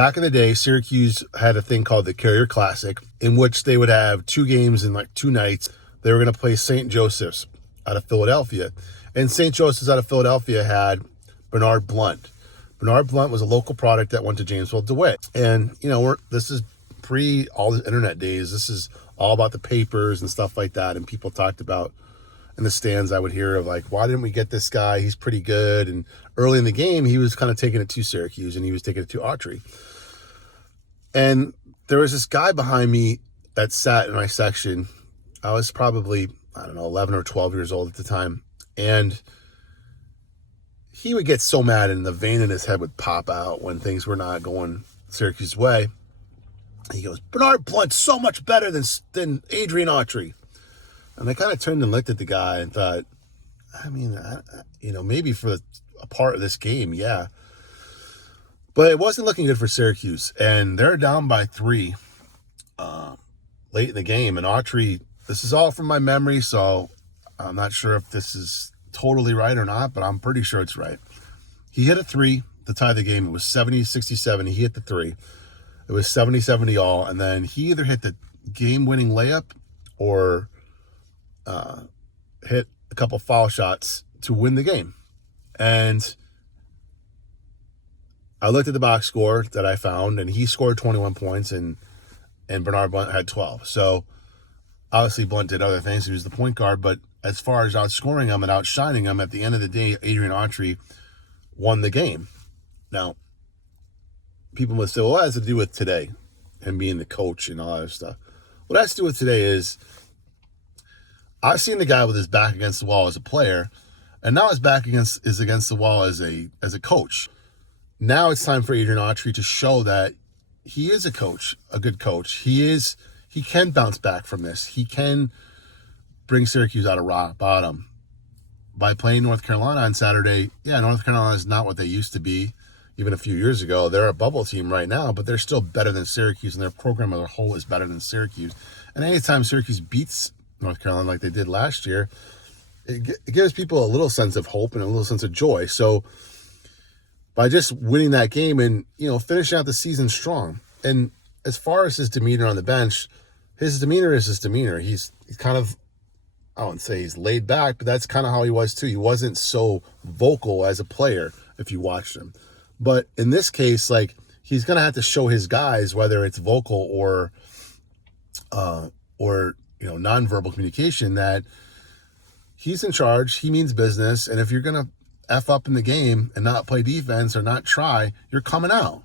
back in the day, Syracuse had a thing called the Carrier Classic, in which they would have 2 games in like 2 nights. They were going to play St. Joseph's out of Philadelphia. And St. Joseph's out of Philadelphia had Bernard Blunt. Bernard Blunt was a local product that went to Jamesville DeWitt. And, this is pre all the internet days. This is all about the papers and stuff like that. And people talked about in the stands, I would hear of like, why didn't we get this guy? He's pretty good. And early in the game, he was kind of taking it to Syracuse and he was taking it to Autry. And there was this guy behind me that sat in my section. I was probably, 11 or 12 years old at the time. And he would get so mad and the vein in his head would pop out when things were not going Syracuse's way. He goes, Bernard Blunt's so much better than Adrian Autry. And I kind of turned and looked at the guy and thought, maybe for a part of this game, yeah. But it wasn't looking good for Syracuse. And they're down by 3 late in the game. And Autry, this is all from my memory, so I'm not sure if this is totally right or not, but I'm pretty sure it's right. He hit a 3 to tie the game. It was 70-67. He hit the 3. It was 70-70 all. And then he either hit the game-winning layup or hit a couple foul shots to win the game. And I looked at the box score that I found, and he scored 21 points, and Bernard Blunt had 12. So obviously Blunt did other things. He was the point guard, but as far as outscoring him and outshining him, at the end of the day, Adrian Autry won the game. Now, people must say, well, what has to do with today and being the coach and all that stuff? What has to do with today is I've seen the guy with his back against the wall as a player, and now his back is against the wall as a coach. Now it's time for Adrian Autry to show that he is a coach, a good coach. He can bounce back from this. He can bring Syracuse out of rock bottom. By playing North Carolina on Saturday, North Carolina is not what they used to be even a few years ago. They're a bubble team right now, but they're still better than Syracuse, and their program as a whole is better than Syracuse. And anytime Syracuse beats North Carolina like they did last year, it gives people a little sense of hope and a little sense of joy. So by just winning that game and, finishing out the season strong. And as far as his demeanor on the bench, his demeanor is his demeanor. He's kind of, I wouldn't say he's laid back, but that's kind of how he was too. He wasn't so vocal as a player if you watched him. But in this case, like, he's going to have to show his guys, whether it's vocal or nonverbal communication, that he's in charge, he means business, and if you're going to F up in the game and not play defense or not try, you're coming out.